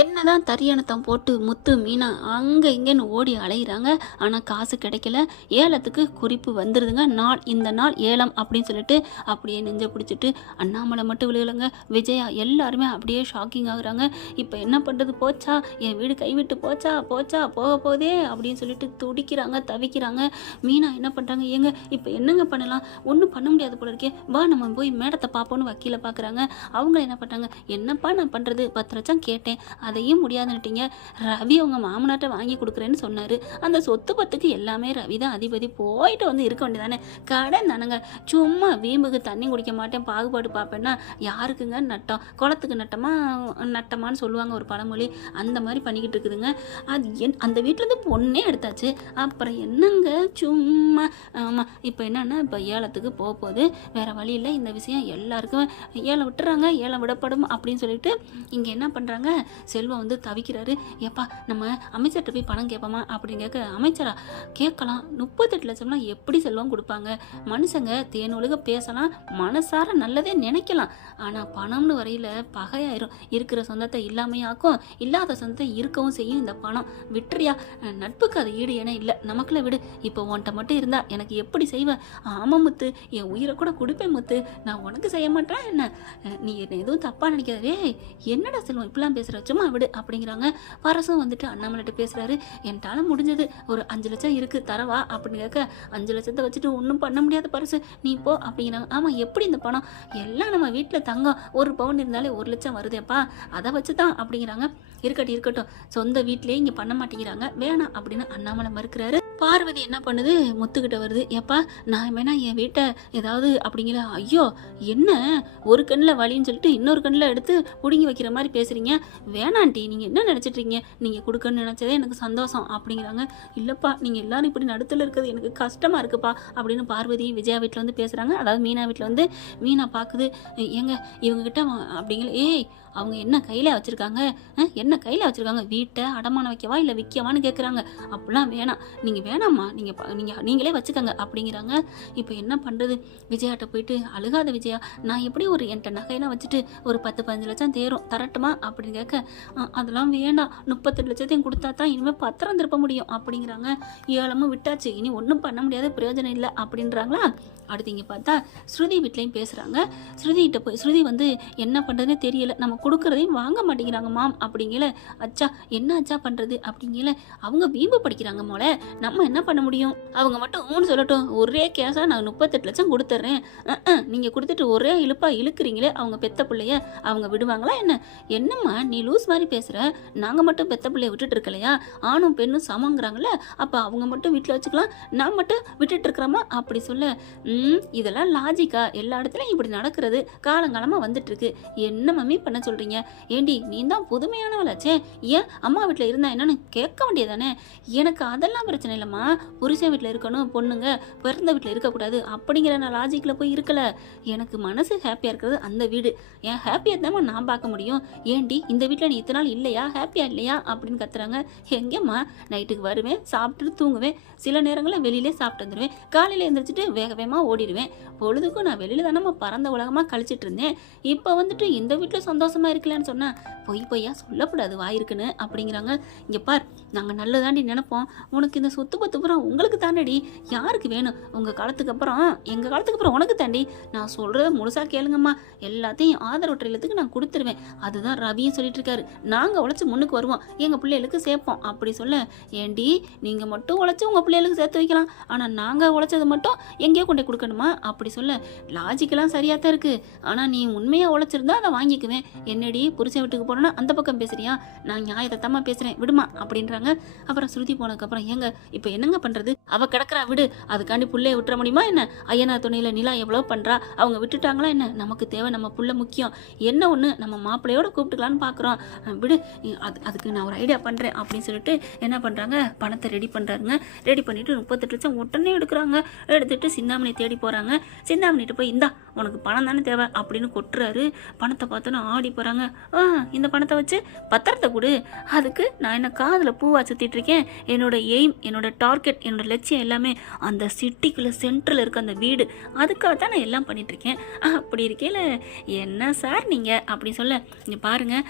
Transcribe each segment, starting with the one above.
என்னதான் தரியணத்தம் போட்டு முத்து மீனா அங்கே இங்கேன்னு ஓடி அலையிறாங்க. ஆனால் காசு கிடைக்கல. ஏலத்துக்கு குறிப்பு வந்துடுதுங்க. இந்த நாள் ஏலம் அப்படின்னு சொல்லிட்டு அப்படியே நெஞ்ச பிடிச்சிட்டு அண்ணாமலை மட்டும் விழுகலைங்க, விஜயா எல்லாருமே அப்படியே ஷாக்கிங் ஆகுறாங்க. இப்போ என்ன பண்ணுறது, போச்சா என் வீடு கைவிட்டு போச்சா போச்சா போக போதே அப்படின்னு சொல்லிட்டு துடிக்கிறாங்க, தவிக்கிறாங்க. மீனா என்ன பண்ணுறாங்க, ஏங்க இப்போ என்னங்க பண்ணலாம், ஒன்றும் பண்ண முடியாது போல இருக்கே, வா நம்ம போய் மேடத்தை பார்ப்போன்னு வக்கீல பார்க்குறாங்க. அவங்க என்ன பண்ணுறாங்க, என்னப்பா நான் பண்ணுறது, 10 லட்சம் கேட்டேன், அதையும் முடியாதுன்னுட்டீங்க. ரவி அவங்க மாமனாட்ட வாங்கி கொடுக்குறேன்னு சொன்னார். அந்த சொத்து பத்துக்கு எல்லாமே ரவி தான் அதிபதி. போயிட்டு வந்து இருக்க வேண்டியதானே, கடன் தானங்க. சும்மா வீம்புக்கு தண்ணி குடிக்க மாட்டேன், பாகுபாடு பார்ப்பேன்னா யாருக்குங்க நட்டம், குளத்துக்கு நட்டமான்னு சொல்லுவாங்க ஒரு பழமொழி. அந்த மாதிரி பண்ணிக்கிட்டு இருக்குதுங்க. அது அந்த வீட்டிலேருந்து பொண்ணே எடுத்தாச்சு, அப்புறம் என்னங்க சும்மா. ஆமாம், இப்போ என்னன்னா இப்போ ஏலத்துக்கு போக போகுது, வேறு வழி இல்லை. இந்த விஷயம் எல்லாருக்கும் ஏலம் விட்டுறாங்க, ஏலம் விடப்படும் அப்படின்னு சொல்லிட்டு இங்கே என்ன பண்ணுறாங்க, செல்வம் வந்து தவிக்கிறாரு. ஏப்பா நம்ம அமைச்சர்கிட்ட போய் பணம் கேட்போமா அப்படின்னு கேட்க, அமைச்சரா கேட்கலாம், 38 லட்சம்லாம் எப்படி செல்வம் கொடுப்பாங்க, மனுஷங்க தேனொழுக பேசலாம், மனசார நல்லதே நினைக்கலாம், ஆனால் பணம்னு வரையில் பகையாயிரும், இருக்கிற சொந்தத்தை இல்லாமையாக்கும், இல்லாத சொந்தத்தை இருக்கவும் செய்யும் இந்த பணம். விட்டுறியா, நட்புக்கு அது ஈடு என இல்லை, நமக்குள்ள விடு, இப்போ உன்ட்ட மட்டும் இருந்தா எனக்கு எப்படி செய்வேன், ஆமாம் முத்து, என் உயிரை கூட கொடுப்பேன் முத்து, நான் உனக்கு செய்ய மாட்டேன் என்ன, நீ என்ன எதுவும் தப்பா நினைக்காதே, என்னடா செல்வம் இப்பெல்லாம் பேசுகிற, சும்மா விடு அப்படிங்கிறாங்க. பரசும் வந்துட்டு அண்ணாமலைட்ட பேசுகிறாரு. என்னால் முடிஞ்சது ஒரு 5 லட்சம் இருக்குது தரவா அப்படின்னு கேட்க, 5 லட்சத்தை வச்சுட்டு ஒன்றும் பண்ண முடியாது பரசு, நீ போ அப்படிங்கிறாங்க. ஆமாம், எப்படி இந்த பணம் எல்லாம் நம்ம வீட்டில் தங்கம் 1 பவுன் இருந்தாலே 1 லட்சம் வருதேப்பா, அதை வச்சு தான் அப்படிங்கிறாங்க. இருக்கட்டும், சொந்த வீட்டிலே இங்கே பண்ண மாட்டேங்கிறாங்க, வேணாம் அப்படின்னு அண்ணாமலை மறுக்கிறாரு. பார்வதி என்ன பண்ணுது, முத்துக்கிட்ட வருது. ஏப்பா நான் வேணா என் வீட்டை ஏதாவது அப்படிங்கிற, ஐயோ என்ன ஒரு கண்ணில் வலின்னு சொல்லிட்டு இன்னொரு கண்ணில் எடுத்து பிடுங்கி வைக்கிற மாதிரி பேசுகிறீங்க, வேணாண்டி, நீங்கள் என்ன நினச்சிட்ருக்கீங்க, நீங்கள் கொடுக்கன்னு நினச்சதே எனக்கு சந்தோஷம் அப்படிங்கிறாங்க. இல்லைப்பா, நீங்கள் எல்லாரும் இப்படி நடுத்தில் இருக்கிறது எனக்கு கஷ்டமாக இருக்குப்பா அப்படின்னு பார்வதி விஜயா வீட்டில் வந்து பேசுகிறாங்க. அதாவது மீனா வீட்டில் வந்து மீனா பார்க்குது, ஏங்க இவங்ககிட்ட அப்படிங்கிற, ஏய் அவங்க என்ன கையில் வச்சுருக்காங்க, என்ன கையில் வச்சுருக்காங்க, வீட்டை அடமான வைக்கவா இல்லை விற்கவான்னு கேட்குறாங்க. அப்படிலாம் வேணாம், நீங்கள் வேணாம்மா, நீங்களே வச்சுக்கோங்க அப்படிங்கிறாங்க. இப்போ என்ன பண்ணுறது, விஜயாட்ட போயிட்டு, அழுகாத விஜயா, நான் எப்படி ஒரு என்கிட்ட நகையெல்லாம் வச்சுட்டு ஒரு 10-15 லட்சம் தரட்டுமா அப்படின்னு கேட்க, அதெல்லாம் வேண்டாம், 38 லட்சத்தையும் கொடுத்தா தான் இனிமேல் பத்திரம் திருப்ப முடியும் அப்படிங்கிறாங்க. ஏலமும் விட்டாச்சு, இனி ஒன்றும் பண்ண முடியாது, பிரயோஜனம் இல்லை அப்படின்றாங்களா. அடுத்து இங்கே பார்த்தா ஸ்ருதி வீட்லையும் பேசுகிறாங்க. ஸ்ருதி வந்து என்ன பண்ணுறதுனே தெரியல, நம்ம கொடுக்குறதையும் வாங்க மாட்டேங்கிறாங்க மாம் அப்படிங்கல. அச்சா என்ன அச்சா பண்ணுறது அப்படிங்கல, அவங்க வீம்பு படிக்கிறாங்க போல, நம்ம என்ன பண்ண முடியும், அவங்க மட்டும் ஊன்னு சொல்லட்டும், ஒரே கேஸாக நான் 38 லட்சம் கொடுத்துட்றேன், நீங்கள் கொடுத்துட்டு ஒரே இழுக்கிறீங்களே அவங்க பெத்த பிள்ளைய, அவங்க விடுவாங்களா என்ன, என்னம்மா நீ லூஸ் மாதிரி பேசுகிற, நாங்கள் மட்டும் பெத்த பிள்ளைய விட்டுட்டு இருக்கலையா, ஆணும் பெண்ணும் சமங்கிறாங்களே, அப்போ அவங்க மட்டும் வீட்டில் வச்சுக்கலாம், நான் மட்டும் விட்டுட்டு இருக்கிறோமா அப்படி சொல்ல, இதெல்லாம் லாஜிக்கா, எல்லா இடத்துலையும் இப்படி நடக்கிறது காலங்காலமாக வந்துட்டுருக்கு, என்ன மம்மி பண்ண சொல்கிறீங்க, ஏண்டி நீ தான் புதுமையானவளாச்சே, ஏன் அம்மா வீட்டில் இருந்தா என்னன்னு கேட்க வேண்டியதானே, எனக்கு அதெல்லாம் பிரச்சனை இல்லைம்மா, புருஷன் வீட்டில் இருக்கணும், பொண்ணுங்க பிறந்த வீட்டில் இருக்கக்கூடாது அப்படிங்கிற நான் லாஜிக்கில் போய் இருக்கலை, எனக்கு மனசு ஹாப்பியாக இருக்கிறது அந்த வீடு, என் ஹாப்பியாக தான் நான் பார்க்க முடியும், ஏண்டி இந்த வீட்டில் நீ இத்தனை நாள் இல்லையா, ஹாப்பியாக இல்லையா அப்படின்னு கத்துறாங்க. எங்கேம்மா, நைட்டுக்கு வருவேன், சாப்பிட்டுட்டு தூங்குவேன், சில நேரங்களில் வெளியிலே சாப்பிட்டு வந்துடுவேன், காலையில் எழுந்திரிச்சிட்டு வேகமாக ஓடிடுவேன், பொழுதுக்கும் நான் வெளியில் தானே பறந்த உலகமாக கழிச்சிட்டு இருந்தேன், இப்போ வந்துட்டு இந்த வீட்டில் சந்தோஷமாக இருக்கலான்னு சொன்னால் பொய்யா சொல்லக்கூடாது வாயிருக்குன்னு அப்படிங்கிறாங்க. இங்கே பார், நாங்கள் நல்லதாண்டி நினைப்போம், உனக்கு இந்த சொத்து பத்து அப்புறம் உங்களுக்கு தானடி, யாருக்கு வேணும், உங்கள் காலத்துக்கு அப்புறம் எங்கள் காலத்துக்கு அப்புறம் உனக்கு தாண்டி, நான் சொல்கிறத முழுசாக கேளுங்கம்மா, எல்லாத்தையும் ஆதரவற்ற இல்லத்துக்கு நான் கொடுத்துருவேன், அதுதான் ரவியும் சொல்லிட்டு இருக்காரு, நாங்கள் உழைச்சி முன்னுக்கு வருவோம், எங்கள் பிள்ளைகளுக்கு சேர்ப்போம் அப்படி சொல்ல, ஏண்டி நீங்கள் மட்டும் உழைச்சி உங்கள் பிள்ளைகளுக்கு சேர்த்து வைக்கலாம், ஆனால் நாங்கள் உழைச்சது மட்டும் எங்கேயோ கொண்டு கொடுக்கணுமா அப்படி சொல்ல, லாஜிக்கெல்லாம் சரியாக தான் இருக்குது, ஆனால் நீ உண்மையாக உழைச்சிருந்தா அதை வாங்கிக்குவேன், என்னடி புருஷன் வீட்டுக்கு போனோன்னா அந்த பக்கம் பேசுறியா, நான் நியாயத்தை தம்மா பேசுகிறேன் விடுமா அப்படின்றாங்க. அப்புறம் ஸ்ருதி போனதுக்கப்புறம், ஏங்க இப்போ என்னங்க பண்ணுறது, அவள் கிடக்கிறா விடு, அதுக்காண்டி புள்ளைய விட்டுற முடியுமா என்ன, ஐயனார் துணையில் நிலா எவ்வளோ பண்ணுறா, அவங்க விட்டுட்டாங்களா என்ன, நமக்கு தேவை நம்ம புள்ள முக்கியம், என்ன ஒன்று நம்ம மாப்பிள்ளையோட கூப்பிட்டுக்கலான்னு பார்க்குறோம், விடு, அதுக்கு நான் ஒரு ஐடியா பண்ணுறேன் அப்படின்னு சொல்லிட்டு என்ன பண்ணுறாங்க, பணத்தை ரெடி பண்ணுறாங்க. ரெடி பண்ணிவிட்டு 38 லட்சம் உடனே எடுக்கிறாங்க. எடுத்துகிட்டு சிந்தாமணி தேடி போகிறாங்க. சிந்தாமணிட்டு போய், இந்தா உனக்கு பணம் தானே தேவை அப்படின்னு கொட்டுறாரு. பணத்தை பார்த்தோன்னா ஆடி போகிறாங்க. இந்த பணத்தை வச்சு பத்திரத்தை கொடு, அதுக்கு நான் என்ன காதில் பூவா சுற்றிட்டு இருக்கேன். என்னோட எய்ம், என்னோட டார்கெட், என்னோட லட்சியம் எல்லாமே அந்த சிட்டிக்குள்ளே சென்ட்ரல் இருக்க அந்த வீடு, அதுக்காக தான் நான் எல்லாம் பண்ணிகிட்ருக்கேன். அப்படி இருக்கையில் என்ன சார் நீங்கள் அப்படி சொல்ல, இங்கே பாருங்கள்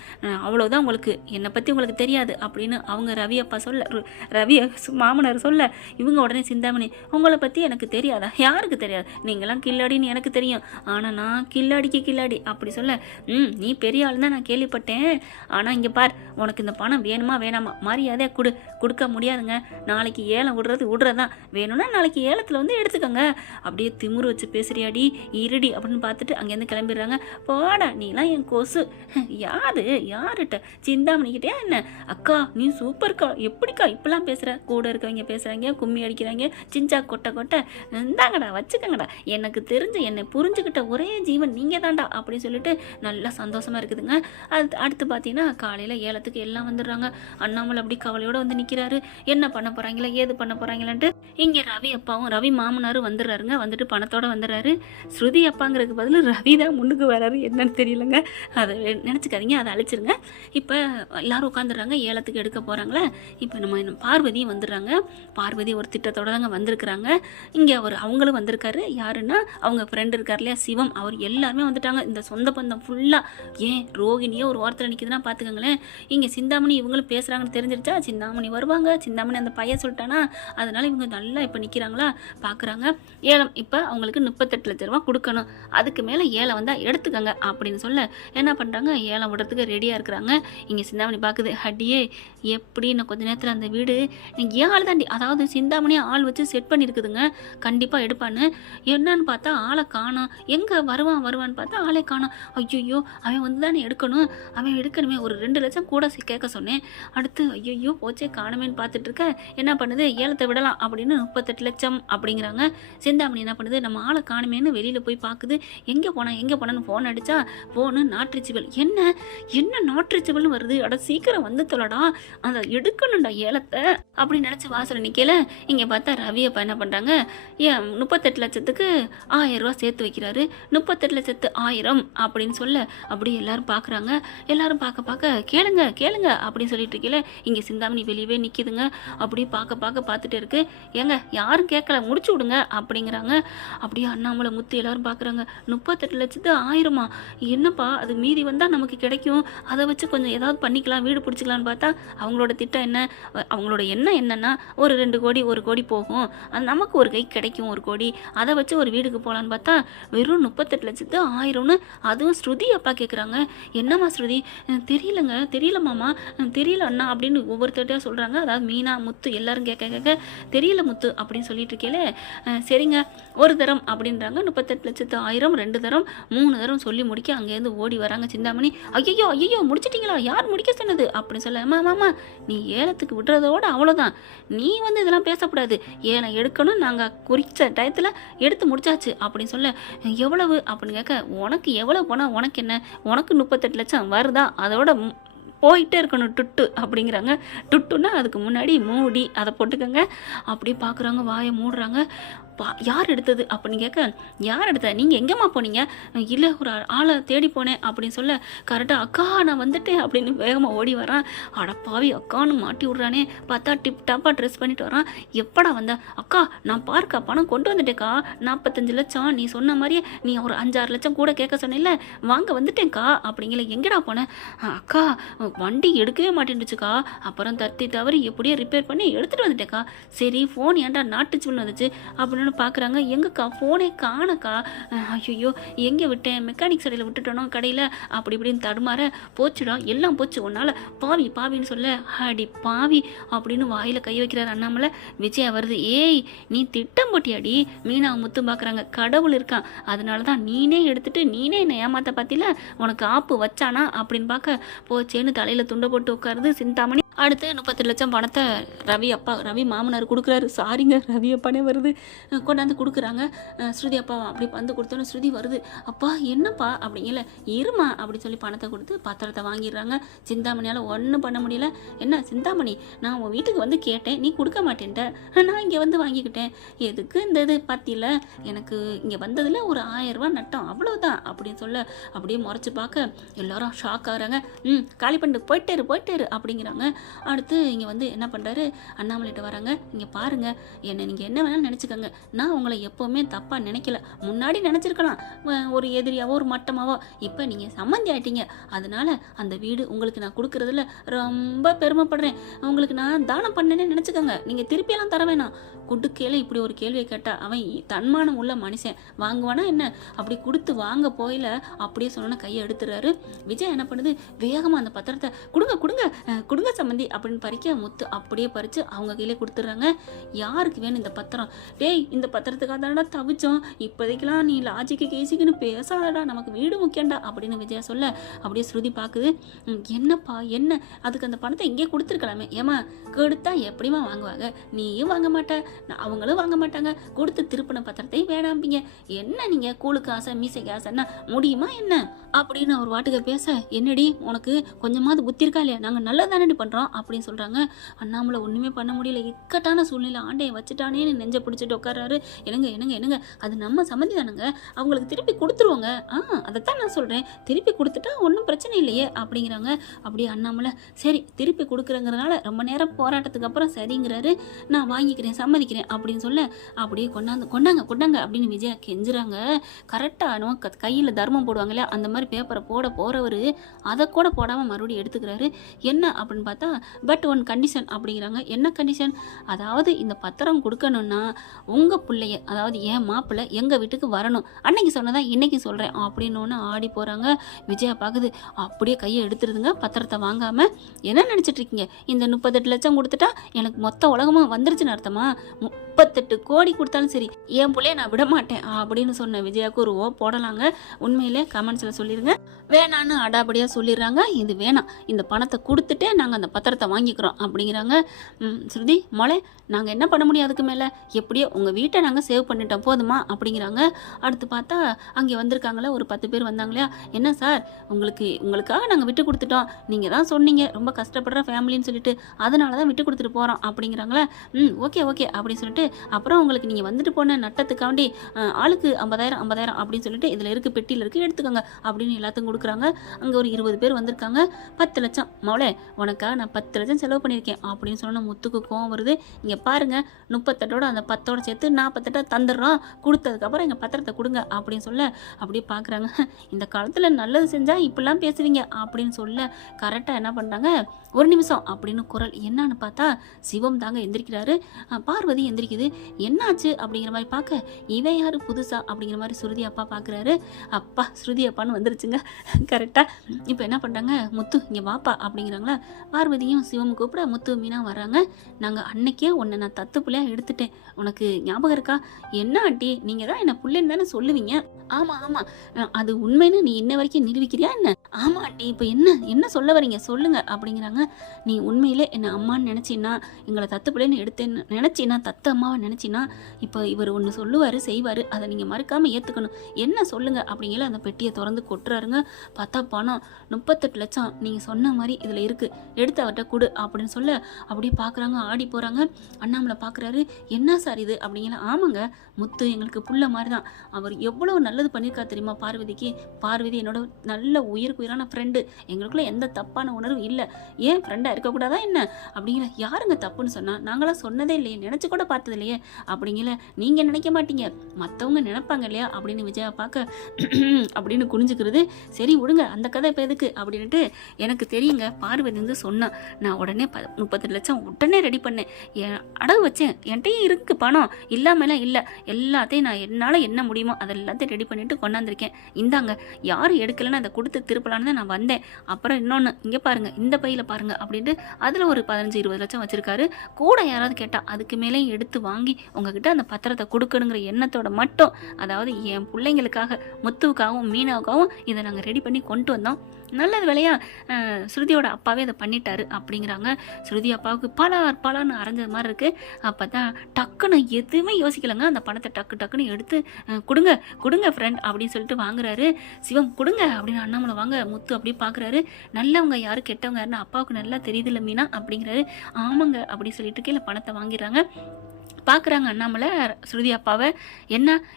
அவ்வளோதான், உங்களுக்கு என்னை பற்றி உங்களுக்கு தெரியாது அப்படின்னு அவங்க ரவி அப்பா சொல்ல, ரவி மாமனார் சொல்ல, இவங்க உடனே சிந்தாமணி, உங்களை பற்றி எனக்கு தெரியாதா? யாருக்கு தெரியாது? நீங்களாம் கில்லாடின்னு எனக்கு தெரியும், ஆனால் நான் கில்லாடிக்கு கில்லாடி அப்படி சொல்ல, நீ பெரிய ஆள் தான் நான் கேள்விப்பட்டேன், ஆனால் இங்கே பார், உனக்கு இந்த பணம் வேணுமா வேணாமா, மரியாதையாக கொடுக்க முடியாதுங்க. நாளைக்கு ஏலம் விடுறதான், வேணும்னா நாளைக்கு ஏலத்தில் வந்து எடுத்துக்கோங்க. அப்படியே திமுரு வச்சு பேசுறியாடி, இருடி அப்படின்னு பார்த்துட்டு அங்கேருந்து கிளம்பிடுறாங்க. போடா நீலாம் என் கொசு. யாருகிட்ட? சிந்தாமணிக்கிட்டே என்ன? அக்கா நீ சூப்பர்க்கா, எப்படிக்கா இப்பெல்லாம் பேசுகிற? கூட இருக்கவங்க பேசுகிறாங்க, கும்மி அடிக்கிறாங்க, சிஞ்சா கொட்டை இந்தாங்கடா வச்சுக்கங்கடா, எனக்கு தெரிஞ்ச என்னை புரிஞ்சுக்கிட்ட ஒரே ஜீவன் நீங்கள் தான்டா அப்படின்னு சொல்லிட்டு நல்லா சந்தோஷமாக இருக்குதுங்க. அடுத்து பார்த்தீங்கன்னா காலையில் ஏலத்துக்கு எல்லாம் வந்துடுறாங்க. அண்ணாமலை அப்படி கவலையோடு வந்து நிற்கிறாரு. என்ன பண்ண போகிறாங்களா, ஏது பண்ண போகிறாங்களான்ட்டு இங்கே ரவி அப்பாவும் ரவி மாமனாரும் வந்துடுறாருங்க. வந்துட்டு பணத்தோடு வந்துடுறாரு. ஸ்ருதி அப்பாங்கிறதுக்கு பதில் ரவி தான் முன்னுக்கு வராரு. என்னன்னு தெரியலங்க, அதை நினச்சிக்காதீங்க, அதை அழிச்சிருங்க. இப்போ எல்லாரும் உட்காந்துடுறாங்க, ஏலத்துக்கு எடுக்க போகிறாங்களே. இப்போ நம்ம பார்வதியும் வந்துடுறாங்க. பார்வதி ஒரு திட்டத்தோடு தாங்க வந்திருக்கிறாங்க. இங்கே அவங்களும் வந்திருக்காரு. யாருன்னா அவங்க ஃப்ரெண்டு இருக்கார் இல்லையா சிவம், அவர் எல்லாருமே வந்துட்டாங்க. இந்த சொந்த பந்தம் ஃபுல்லாக, ஏன் ரோகிணியே ஒரு வாரத்தில் நிற்கிதுன்னா பார்த்துக்கோங்களேன். இங்கே சிந்தாமணி இவங்களும் பேசுகிறாங்கன்னு தெரிஞ்சிருச்சா, சிந்தாமணி வருவாங்க, சிந்தாமணி அந்த பையன் சொல்லிட்டானா, அதனால் இவங்க நல்லா இப்போ நிற்கிறாங்களா பார்க்குறாங்க. ஏலம் இப்போ அவங்களுக்கு 38 லட்ச ரூபா கொடுக்கணும், அதுக்கு மேலே ஏலம் வந்தால் எடுத்துக்கோங்க அப்படின்னு சொல்ல என்ன பண்ணுறாங்க, ஏலம் விடுறதுக்கு ரெடியாக இருக்கிறாங்க. இங்கே சிந்தாமணி பார்க்குது, அடியே எப்படி இன்னும் கொஞ்சம் நேரத்தில் அந்த வீடு ஆள் தாண்டி, அதாவது சிந்தாமணியை ஆள் வச்சு செட் பண்ணியிருக்குதுங்க, கண்டிப்பாக எடுப்பான்னு. என்னன்னு பார்த்தா ஆளை காணோம். எங்கே வருவான்னு பார்த்தா ஆளே காணோம். ஐயோ அவன் வந்து தானே எடுக்கணும், அவன் எடுக்கணுமே, ஒரு 2 லட்சம் கூட கேட்க சொன்னேன். அடுத்து ஐயோ போச்சே காணுமேன்னு பார்த்துட்டு இருக்க, என்ன பண்ணுது, ஏலத்தை விடலாம் அப்படின்னு 38 லட்சம் அப்படிங்கிறாங்க. சிந்தாமணி என்ன பண்ணுது, நம்ம ஆளை காணுமேன்னு வெளியில் போய் பார்க்குது. எங்கே போனான்னு ஃபோன் அடித்தா ஃபோனு நாட் ரீச்சபிள். என்ன நாட் ரீச்சபிள்னு வருது, அட சீக்கிரம் வந்து தொலைடா, அதை எடுக்கணும்டா ஏலத்தை அப்படின்னு நினச்சி வாசல் நிற்கல. இங்கே பார்த்தா ரவி அப்பா என்ன பண்ணுறாங்க, 38 லட்சத்துக்கு 1000 ரூபா சேர்த்து வைக்கிறாரு. 38 லட்சத்து 1000 அப்படின்னு சொல்ல அப்படியே எல்லாரும் பார்க்குறாங்க. எல்லாரும் பார்க்க கேளுங்க அப்படின்னு சொல்லிட்டு இருக்கல, இங்கே சிந்தாமணி வெளியவே நிற்கிதுங்க. அப்படியே பார்த்துட்டே இருக்கு. ஏங்க யாரும் கேட்கல, முடிச்சு விடுங்க அப்படிங்கிறாங்க. அப்படியே அண்ணாமலை முத்து எல்லாரும் பார்க்குறாங்க. 38 லட்சத்து 1000மா, என்னப்பா அது மீதி வந்தால் நமக்கு கிடைக்கும், அதை வச்சு கொஞ்சம் ஏதாவது பண்ணிக்கலாம், வீடு பிடிச்சிக்கலான்னு பார்த்தா அவங்களோட திட்டம் என்ன, அவங்களோட எண்ணம் என்னன்னா ஒரு 2 கோடி 1 கோடி போகும், அது நமக்கு ஒரு கை கிடைக்கும் 1 கோடி, அதை வச்சு ஒரு வீடுக்கு போகலான்னு பார்த்தா வெறும் 38 லட்சத்து 1000ன்னு. அதுவும் ஸ்ருதி அப்பா கேட்குறாங்க. என்னம்மா ஸ்ருதி, தெரியல மாமா, தெரியல அண்ணா அப்படின்னு ஒவ்வொருத்தட்டையாக சொல்கிறாங்க. அதாவது மீனா முத்து எல்லாரும் கேட்க தெரியல முத்து அப்படின்னு சொல்லிட்டு இருக்கேலே, சரிங்க ஒரு தரம் அப்படின்றாங்க. 38 லட்சத்து 1000 2 தரம் 3 தரம் சொல்லி முடிக்க அங்கேருந்து ஓடி வராங்க சிந்தாமணி. ஐயோ முடிச்சிட்டிங்களா, யார் முடிக்க சொன்னது அப்படின்னு சொல்ல, மாமா நீ ஏலத்துக்கு விடுறதோட அவ்வளோதான், நீ வந்து இதெல்லாம் பேசக்கூடாது, ஏலம் எடுக்கணும், நாங்கள் குறித்த டயத்தில் எடுத்து முடிச்சாச்சு அப்படின்னு சொல்ல, எவ்வளவு அப்படின்னு கேட்க, உனக்கு எவ்வளோ போனால் உனக்கு என்ன, உனக்கு 38 லட்சம் வருதா, அதோட போயிட்டே இருக்கணும் டுட்டு அப்படிங்கிறாங்க. டுட்டுன்னா அதுக்கு முன்னாடி மூடி அதை போட்டுக்கோங்க. அப்படி பார்க்குறாங்க, வாயை மூடுறாங்க. யார் எடுத்தது அப்படின்னு கேட்க, யார் எடுத்த, நீங்கள் எங்கேம்மா போனீங்க, இல்லை ஒரு ஆளை தேடி போனேன் அப்படின்னு சொல்ல, கரெக்டாக அக்கா நான் வந்துட்டேன் அப்படின்னு வேகமாக ஓடி வரான். அடப்பாவி அக்கான்னு மாட்டி விட்றானே, பார்த்தா டிப் டாப்பாக ட்ரெஸ் பண்ணிட்டு வரான். எப்படா வந்த, அக்கா நான் பார்க்கா பணம் கொண்டு வந்துட்டேக்கா, 45 லட்சம் நீ சொன்ன மாதிரியே, நீ ஒரு 5-6 லட்சம் கூட கேட்க சொன்னில்ல, வாங்க வந்துட்டேன்க்கா அப்படிங்கிற. எங்கடா போனேன், அக்கா வண்டி எடுக்கவே மாட்டேன்டுச்சுக்கா, அப்புறம் தவறி எப்படியோ ரிப்பேர் பண்ணி எடுத்துகிட்டு வந்துட்டேக்கா. சரி ஃபோன் ஏன்டா நாட்டுச்சுன்னு வந்துச்சு அப்படின்னு பார்க்குறாங்க. எங்கக்கா ஃபோனே காணக்கா, ஐயோ எங்கே விட்டேன், மெக்கானிக் கடையில் விட்டுட்டோனோ கடையில் அப்படி இப்படின்னு தடுமாற, போச்சுடா எல்லாம் போச்சு உன்னால், பாவின்னு சொல்ல, அடி பாவி அப்படின்னு வாயில் கை வைக்கிறார் அண்ணாமலை. விஜயா வருது, ஏய் நீ திட்டம் போட்டியாடி, மீனா முத்து பார்க்குறாங்க. கடவுள் இருக்கான், அதனால தான் நீனே எடுத்துட்டு நீனே என்னை ஏமாத்த பார்த்தில, உனக்கு ஆப்பு வச்சானா அப்படின்னு பார்க்க, போச்சேன்னு தலையில் துண்டை போட்டு உட்காருது சிந்தாமணி. அடுத்து 38 லட்சம் பணத்தை ரவி மாமனார் கொடுக்குறாரு. சாரிங்க ரவி அப்பானே வருது. கொண்டாந்து கொடுக்குறாங்க. ஸ்ருதி அப்பா அப்படி வந்து கொடுத்தோன்னே ஸ்ருதி வருது. அப்பா என்னப்பா அப்படிங்கல. இருமா அப்படி சொல்லி பணத்தை கொடுத்து பத்திரத்தை வாங்கிடுறாங்க. சிந்தாமணியால் ஒன்றும் பண்ண முடியல. என்ன சிந்தாமணி, நான் உன் வீட்டுக்கு வந்து கேட்டேன், நீ கொடுக்க மாட்டேன்ட்ட, நான் இங்கே வந்து வாங்கிக்கிட்டேன். எதுக்கு இந்த இது பத்தியில் எனக்கு இங்கே வந்ததில் ஒரு 1000 ரூபா நட்டம், அவ்வளோதான் அப்படின்னு சொல்ல அப்படியே முறைச்சி பார்க்க எல்லாரும் ஷாக் ஆகுறாங்க. காலி பண்ணிட்டு போயிட்டேரு அப்படிங்கிறாங்க. அடுத்து இங்கே வந்து என்ன பண்ணுறாரு, அண்ணாமலைகிட்ட வராங்க. இங்கே பாருங்கள், என்னை நீங்கள் என்ன வேணாலும் நினச்சிக்கோங்க, நான் உங்களை எப்போவுமே தப்பாக நினைக்கல. முன்னாடி நினச்சிருக்கலாம் ஒரு எதிரியாவோ ஒரு மட்டமாவோ, இப்போ நீங்கள் சம்மந்தி ஆகிட்டீங்க. அதனால் அந்த வீடு உங்களுக்கு நான் கொடுக்குறதுல ரொம்ப பெருமைப்படுறேன். உங்களுக்கு நான் தானம் பண்ணேன்னு நினச்சிக்கோங்க, நீங்கள் திருப்பியெல்லாம் தர வேணாம். குடுக்கையில் இப்படி ஒரு கேள்வியை கேட்டால் அவன் தன்மானம் உள்ள மனுஷன் வாங்குவானா என்ன? அப்படி கொடுத்து வாங்க போயில அப்படியே சொன்னோன்னா கையை எடுத்துறாரு. விஜய் என்ன பண்ணுது, வேகமாக அந்த பத்திரத்தை கொடுங்க சம்மந்தி அப்படின்னு பறிக்க முத்து அப்படியே பறித்து அவங்க கையிலே கொடுத்துட்றாங்க. யாருக்கு வேணும் இந்த பத்திரம்? டேய், இந்த பத்திரத்துக்காக தானடா தவிச்சோம், இப்போதைக்கெல்லாம் நீ லாஜிக்கு கேசிக்குன்னு பேசாதடா, நமக்கு வீடு முக்கியண்டா அப்படின்னு விஜயா சொல்ல அப்படியே ஸ்ருதி பார்க்குது. என்னப்பா என்ன, அதுக்கு அந்த பணத்தை இங்கே கொடுத்துருக்கலாமே. ஏமா கொடுத்தா எப்படிமா வாங்குவாங்க, நீயும் வாங்க மாட்ட, அவங்களும் வாங்க மாட்டாங்க. கொடுத்து திருப்பின பத்திரத்தையும் வேணாம்பீங்க. என்ன நீங்கள் கூழுக்கு ஆசை மீசைக்கு ஆசைன்னா முடியுமா என்ன அப்படின்னு ஒரு வாட்டுக்கு பேச, என்னடி உனக்கு கொஞ்சமாவது புத்தி இருக்கா இல்லையா, நாங்கள் நல்லதானடி பண்ணுறோம் அப்படின்னு சொல்கிறாங்க. அண்ணாமலை ஒன்றுமே பண்ண முடியல, இக்கட்டான சூழ்நிலை ஆண்டையை வச்சுட்டானேன்னு நெஞ்சை பிடிச்சிட்டு உட்காராரு. என்னங்க அது நம்ம சம்மந்தி தானுங்க, அவங்களுக்கு திருப்பி கொடுத்துருவோங்க. அதைத்தான் நான் சொல்கிறேன், திருப்பி கொடுத்துட்டா ஒன்றும் பிரச்சனை இல்லையே அப்படிங்கிறாங்க. அப்படியே அண்ணாமலை சரி திருப்பி கொடுக்குறங்கிறதுனால ரொம்ப நேரம் போராட்டத்துக்கு அப்புறம் சரிங்கிறாரு. நான் வாங்கிக்கிறேன் சம்மதிக்கிறேன் அப்படின்னு சொல்ல அப்படியே கொண்டாங்க அப்படின்னு விஜயா கெஞ்சுறாங்க. கரெக்டாக நம்ம கையில் தர்மம் போடுவாங்க இல்லையா, அந்த மாதிரி பேப்பரை போகிறவர் அதை கூட போடாமல் மறுபடியும் எடுத்துக்கிறாரு. என்ன அப்படின்னு பார்த்தா பட் ஒன் கண்டிஷன் அப்படிங்கிறாங்க. என்ன கண்டிஷன்? அதாவது இந்த பத்திரம் கொடுக்கணும்னா உங்கள் பிள்ளைய, அதாவது என் மாப்பிள்ளை எங்கள் வீட்டுக்கு வரணும், அன்னைக்கு சொன்னதான் இன்னைக்கு சொல்கிறேன் அப்படின்னு ஆடி போகிறாங்க. விஜயா பார்க்குது, அப்படியே கையை எடுத்துருதுங்க. பத்திரத்தை வாங்காமல் என்ன நினச்சிட்டு இருக்கீங்க, இந்த 38 லட்சம் கொடுத்துட்டா எனக்கு மொத்த உலகமாக வந்துருச்சுன்னு அர்த்தமா? 38 கோடி கொடுத்தாலும் சரி என் பிள்ளைய நான் விட மாட்டேன் அப்படின்னு சொன்ன விஜயாவுக்கு ஒரு போடலாங்க. உண்மையிலே கமெண்ட்ஸில் சொல்லிடுங்க. வேணான்னு அடாபடியாக சொல்லிடுறாங்க. இது வேணாம், இந்த பணத்தை கொடுத்துட்டே நாங்கள் அந்த பத்திரத்தை வாங்கிக்கிறோம் அப்படிங்கிறாங்க. ஸ்ருதி மொளை, நாங்கள் என்ன பண்ண முடியும் அதுக்கு மேலே, எப்படியோ உங்கள் வீட்டை நாங்கள் சேவ் பண்ணிட்டோம் போதுமா அப்படிங்கிறாங்க. அடுத்து பார்த்தா அங்கே வந்திருக்காங்களே ஒரு 10 பேர் வந்தாங்களா. என்ன சார், உங்களுக்காக நாங்கள் விட்டு கொடுத்துட்டோம், நீங்கள் தான் சொன்னீங்க ரொம்ப கஷ்டப்படுற ஃபேமிலின்னு சொல்லிட்டு, அதனால தான் விட்டு கொடுத்துட்டு போகிறோம் அப்படிங்கிறாங்களே. ஓகே அப்படின்னு சொல்லிட்டு அப்புறம் உங்களுக்கு நீங்கள் வந்துட்டு போன நட்டத்துக்காண்டி ஆளுக்கு 50,000 அப்படின்னு சொல்லிட்டு இதில் இருக்குது, பெட்டியில் இருக்குது, எடுத்துக்கோங்க அப்படின்னு எல்லாத்துக்கும் கொடுக்குறாங்க. அங்கே ஒரு 20 பேர் வந்திருக்காங்க. 10 லட்சம் மௌலே, உனக்காக நான் 10 லட்சம் செலவு பண்ணியிருக்கேன் அப்படின்னு சொன்ன முத்துக்கு கோவம் வருது. இங்கே பாருங்க, 38 அந்த 10 சேர்த்து 48 தந்துடுறோம், கொடுத்ததுக்கப்புறம் எங்கள் பத்திரத்தை கொடுங்க அப்படின்னு சொல்ல அப்படியே பார்க்குறாங்க. இந்த காலத்தில் நல்லது செஞ்சால் இப்படிலாம் பேசுவீங்க அப்படின்னு சொல்ல கரெக்டாக என்ன பண்ணுறாங்க, ஒரு நிமிஷம் அப்படின்னு குரல். என்னன்னு பார்த்தா சிவம் தாங்க எந்திரிக்கிறாரு. பார்வதி எந்திரிக்குது. என்னாச்சு அப்படிங்கிற மாதிரி பார்க்க, இவன் யாரு புதுசா அப்படிங்கிற மாதிரி ஸ்ருதி அப்பா பார்க்குறாரு. அப்பா ஸ்ருதி அப்பான்னு வந்துருச்சுங்க கரெக்டாக. இப்போ என்ன பண்ணுறாங்க, முத்து இங்கே வாப்பா அப்படிங்கிறாங்களா. பார்வதியும் சிவம் கூப்பிட முத்து மீனா வராங்க. நாங்கள் அன்னைக்கே உன்னை நான் தத்து பிள்ளையாக எடுத்துட்டேன், உனக்கு ஞாபகம் இருக்கா? என்ன ஆண்டி, நீங்கள் தான் என்னை பிள்ளைன்னு தானே சொல்லுவீங்க. ஆமாம் அது உண்மைன்னு நீ இன்ன வரைக்கும் நிரூபிக்கிறியா என்ன? ஆமாம் ஆண்டி, இப்போ என்ன சொல்ல வரீங்க சொல்லுங்க அப்படிங்கிறாங்க. நீ உண்மையிலே என்னை அம்மான்னு நினச்சின்னா, எங்களை தத்து பிள்ளைன்னு எடுத்தேன்னு நினச்சின்னா, தத்து அம்மாவை நினச்சின்னா, இப்போ இவர் ஒன்று சொல்லுவார் செய்வார், அதை நீங்கள் மறுக்காமல் ஏற்றுக்கணும். என்ன சொல்லுங்கள் அப்படிங்கிற அந்த பெட்டியை திறந்து கொட்டுறாருங்க. பார்த்தா பணம் 38 லட்சம் நீங்கள் சொன்ன மாதிரி இதில் இருக்குது, எடுத்து அவர்கிட்ட கொடு அப்படின்னு சொல்ல அப்படியே பார்க்குறாங்க, ஆடி போகிறாங்க. அண்ணாமலை பார்க்குறாரு. என்ன சார் இது அப்படிங்கிற. ஆமாங்க, முத்து எங்களுக்கு புள்ள மாதிரி தான், அவர் எவ்வளோ நல்லது பண்ணியிருக்கா தெரியுமா பார்வதிக்கு. பார்வதி என்னோட நல்ல உயிரான ஃப்ரெண்டு, எங்களுக்குள்ள எந்த தப்பான உணர்வு இல்லை, ஏன் ஃப்ரெண்டாக இருக்கக்கூடாதா என்ன அப்படிங்கிற. யாருங்க தப்புன்னு சொன்னால், நாங்களாம் சொன்னதே இல்லையே, நினச்சி கூட பார்த்தது இல்லையே அப்படிங்கிற. நீங்கள் நினைக்க மாட்டீங்க, மற்றவங்க நினைப்பாங்க இல்லையா அப்படின்னு விஜயா பார்க்க அப்படின்னு குனிஞ்சுக்கிறது. சரி விடுங்க, அந்த கதை இப்போ எதுக்கு அப்படின்ட்டு. எனக்கு தெரியுங்க, பார்வதி வந்து சொன்னான், நான் உடனே 38 லட்சம் உடனே ரெடி பண்ணேன், அடகு வச்சேன், என்கிட்டையும் இருக்குது பணம், இல்லாமலாம் இல்லை, எல்லாத்தையும் நான் என்னால் என்ன முடியுமோ அதை எல்லாத்தையும் ரெடி பண்ணிவிட்டு கொண்டாந்துருக்கேன், இந்தாங்க, யாரும் எடுக்கலைன்னு அதை கொடுத்து திருப்பலான்னு தான் நான் வந்தேன். அப்புறம் இன்னொன்று இங்கே பாருங்கள், இந்த பையில் பாருங்கள் அப்படின்ட்டு அதில் ஒரு 15-20 லட்சம் வச்சுருக்காரு. கூட யாராவது கேட்டால் அதுக்கு மேலே எடுத்து வாங்கி உங்ககிட்ட அந்த பத்திரத்தை கொடுக்கணுங்கிற எண்ணத்தோட மட்டும், அதாவது என் பிள்ளைங்களுக்காக முத்துவுக்காகவும் மீனாவுக்காகவும் இதை நாங்கள் ரெடி பண்ணி கொண்டு வந்தோம். நல்லது வேலையா ஸ்ருதியோட அப்பாவே அதை பண்ணிட்டாரு அப்படிங்கிறாங்க. ஸ்ருதி அப்பாவுக்கு பலான்னு அரைஞ்சது மாதிரி இருக்குது. அப்போ தான் டக்குன்னு எதுவுமே யோசிக்கலைங்க, அந்த பணத்தை டக்குன்னு எடுத்து கொடுங்க ஃப்ரெண்ட் அப்படின்னு சொல்லிட்டு வாங்குறாரு. சிவம் கொடுங்க அப்படின்னு அண்ணாமலை வாங்க. முத்து அப்படியே பார்க்குறாரு. நல்லவங்க யாரு கெட்டவங்க யாருன்னு அப்பாவுக்கு நல்லா தெரியுதுல்ல மீனா அப்படிங்கிறாரு. ஆமாங்க அப்படின்னு சொல்லிட்டு கீழே பணத்தை வாங்கிடுறாங்க. பார்க்குறாங்க அண்ணாமலை ஸ்ருதி அப்பாவை.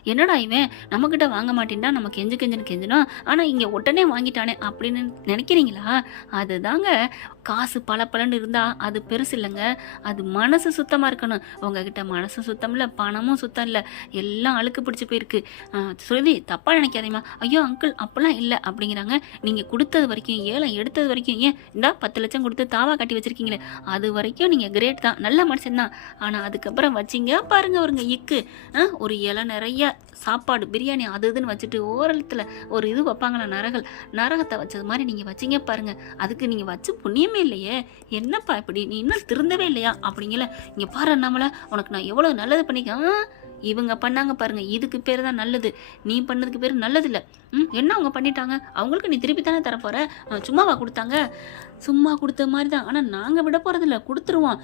என்னடா இவன் நம்மக்கிட்ட வாங்க மாட்டேன்டா, நம்ம கெஞ்சணும், ஆனால் இங்கே உடனே வாங்கிட்டானே அப்படின்னு நினைக்கிறீங்களா? அதுதாங்க காசு பலன்னு இருந்தால் அது பெருசு இல்லைங்க, அது மனசு சுத்தமாக இருக்கணும். உங்ககிட்ட மனசு சுத்தம் இல்லை, பணமும் சுத்தம் இல்லை, எல்லாம் அழுக்கு பிடிச்சி போயிருக்கு. ஸ்ருதி தப்பாக நினைக்காதீமா. ஐயோ அங்கிள் அப்பெல்லாம் இல்லை அப்படிங்கிறாங்க. நீங்கள் கொடுத்தது வரைக்கும், ஏலம் எடுத்தது வரைக்கும், ஏன் இந்தா 10 லட்சம் கொடுத்து தாவா கட்டி வச்சுருக்கீங்களே, அது வரைக்கும் நீங்கள் கிரேட் தான், நல்ல மனுஷன்தான். ஆனால் அதுக்கப்புறம் வச்சிங்க பாருங்க ஒருங்க இக்கு, ஒரு இலை நிறைய சாப்பாடு பிரியாணி அது இதுன்னு வச்சுட்டு ஓரத்தில் ஒரு இது வைப்பாங்களா நரகத்தை வச்சது மாதிரி நீங்கள் வச்சிங்க பாருங்க. அதுக்கு நீங்கள் வச்சு புண்ணியமே இல்லையே, என்னப்பா இப்படி, நீ இன்னும் திருந்தவே இல்லையா அப்படிங்கல. இங்கே பாரு அண்ணாமலை, உனக்கு நான் எவ்வளோ நல்லது பண்ணிக்க. இவங்க பண்ணாங்க பாருங்க, இதுக்கு பேர் தான் நல்லது, நீ பண்ணதுக்கு பேர் நல்லது இல்லை. என்ன அவங்க பண்ணிட்டாங்க, அவங்களுக்கு நீ திருப்பி தானே தரப்போற, சும்மாவா கொடுத்தாங்க? சும்மா கொடுத்த மாதிரி தான், ஆனால் நாங்கள் விட போகிறதில்ல, கொடுத்துருவோம்.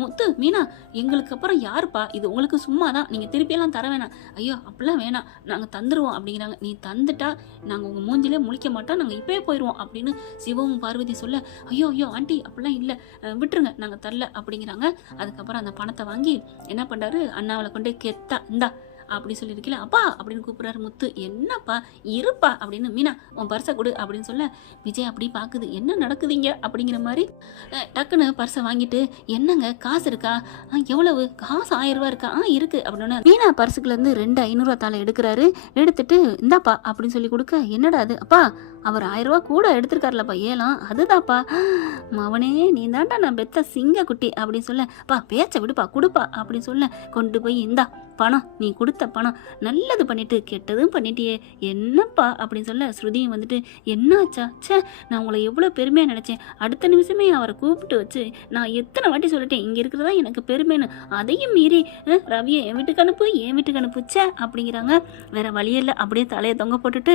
முத்து மீனா எங்களுக்கு அப்புறம் யாருப்பா, இது உங்களுக்கு சும்மா தான், நீங்கள் திருப்பியெல்லாம் தர வேணாம். ஐயோ அப்படிலாம் வேணாம், நாங்கள் தந்துடுவோம் அப்படிங்கிறாங்க. நீ தந்துட்டா நாங்கள் உங்கள் மூஞ்சிலே முழிக்க மாட்டோம், நாங்கள் இப்போயே போயிடுவோம் அப்படின்னு சிவமும் பார்வதி சொல்ல, ஐயோ ஆண்டி அப்படிலாம் இல்லை, விட்டுருங்க நாங்கள் தரல அப்படிங்கிறாங்க. அதுக்கப்புறம் அந்த பணத்தை வாங்கி என்ன பண்ணுறாரு, அண்ணாவளை கொண்டு கெத்தா இந்தா அப்படி சொல்லியிருக்கல. அப்பா அப்படின்னு கூப்பிட்றாரு முத்து. என்னப்பா இருப்பா அப்படின்னு. மீனா உன் பர்ஸை கொடு அப்படின்னு சொல்ல, விஜய் அப்படி பார்க்குது, என்ன நடக்குதுங்க அப்படிங்கிற மாதிரி. டக்குன்னு பர்ஸை வாங்கிட்டு, என்னங்க காசு இருக்கா? எவ்வளவு காசு? 1000 ரூபா இருக்கா? இருக்குது அப்படின்னா மீனா பர்ஸுக்குலேருந்து 2 500 தாளை எடுக்கிறாரு. எடுத்துட்டு இந்தாப்பா அப்படின்னு சொல்லி கொடுக்க, என்னடா அது? அப்பா அவர் 1000 ரூபா கூட எடுத்துருக்காருலப்பா ஏலம், அதுதான்ப்பா. மவனே நீ தான்டா நான் பெத்த சிங்க குட்டி அப்படின்னு சொல்ல, பா பேச்சை விடுப்பா கொடுப்பா அப்படின்னு சொல்ல, கொண்டு போய் இந்தா பணம், நீ கொடுத்த பணம், நல்லது பண்ணிட்டு கெட்டதும் பண்ணிட்டியே என்னப்பா அப்படின்னு சொல்ல, ஸ்ருதியும் வந்துட்டு என்னாச்சா? நான் உங்களை எவ்வளோ பெருமையாக நினச்சேன், அடுத்த நிமிஷமே அவரை கூப்பிட்டு வச்சு நான் எத்தனை வாட்டி சொல்லிட்டேன் இங்கே இருக்கிறதா எனக்கு பெருமைன்னு, அதையும் மீறி ரவியை என் வீட்டுக்கு அனுப்புச்சே அப்படிங்கிறாங்க. வேற வழியில்லை, அப்படியே தலையை தொங்க போட்டுட்டு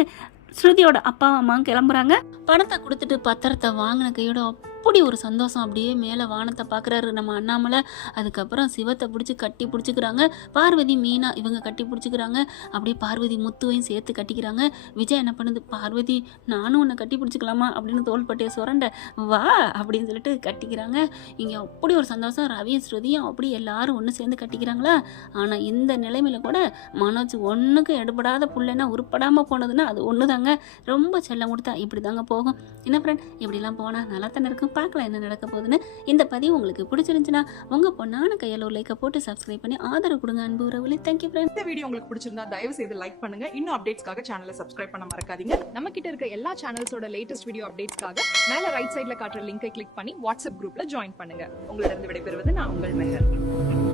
ஸ்ருதியோட அப்பா அம்மா கிளம்புறாங்க. பணத்தை கொடுத்துட்டு பத்திரத்தை வாங்கின கையோட அப்படி ஒரு சந்தோஷம், அப்படியே மேலே வானத்தை பார்க்குறாரு நம்ம அண்ணாமலை. அதுக்கப்புறம் சிவத்தை கட்டி பிடிச்சிக்கிறாங்க. பார்வதி மீனா இவங்க கட்டி பிடிச்சிக்கிறாங்க. அப்படியே பார்வதி முத்துவையும் சேர்த்து கட்டிக்கிறாங்க. விஜய் என்ன பண்ணுது, பார்வதி நானும் உன்னை கட்டி பிடிச்சிக்கலாமா அப்படின்னு தோள்பட்டையை சுரண்ட, வா அப்படின்னு சொல்லிட்டு கட்டிக்கிறாங்க. இங்கே அப்படி ஒரு சந்தோஷம், ரவியும் ஸ்ருதியும் அப்படி எல்லாரும் ஒன்று சேர்ந்து கட்டிக்கிறாங்களா. ஆனால் இந்த நிலைமையில கூட மனோஜ் ஒன்றுக்கு எடுபடாத புள்ளைன்னா உருப்படாமல் போனதுன்னா அது ஒன்று தாங்க. ரொம்ப செல்லம் கொடுத்தா இப்படி தாங்க போகும். என்ன ஃப்ரெண்ட், இப்படிலாம் போனால் நல்லா தானே இருக்கும். பார்க்கலாம் என்ன நடக்க போகுதுன்னு. இந்த பதிவு உங்களுக்கு பிடிச்சிருந்துச்சுன்னா உங்க பொண்ணான கையால் ஒரு லைக்கை போட்டு சப்ஸ்கிரைப் பண்ணி ஆதரவு கொடுங்க அன்பு உறவுகளே. Thank you friend. இந்த வீடியோ உங்களுக்கு பிடிச்சிருந்தா தயவு செய்து லைக் பண்ணுங்க. இன்னும் அப்டேட்ஸ்க்காக சேனலை சப்ஸ்கிரைப் பண்ண மறக்காதீங்க. நம்ம கிட்ட இருக்க எல்லா சேனல்ஸோட லேட்டஸ்ட் வீடியோ அப்டேட்ஸ்க்காக மேல ரைட் சைடுல காட்டுற லிங்கை கிளிக் பண்ணி வாட்ஸ்அப் குரூப்ல ஜாயின் பண்ணுங்க. உங்களிடம் விடைபெறுவது நான் உங்கள் மெஹர்.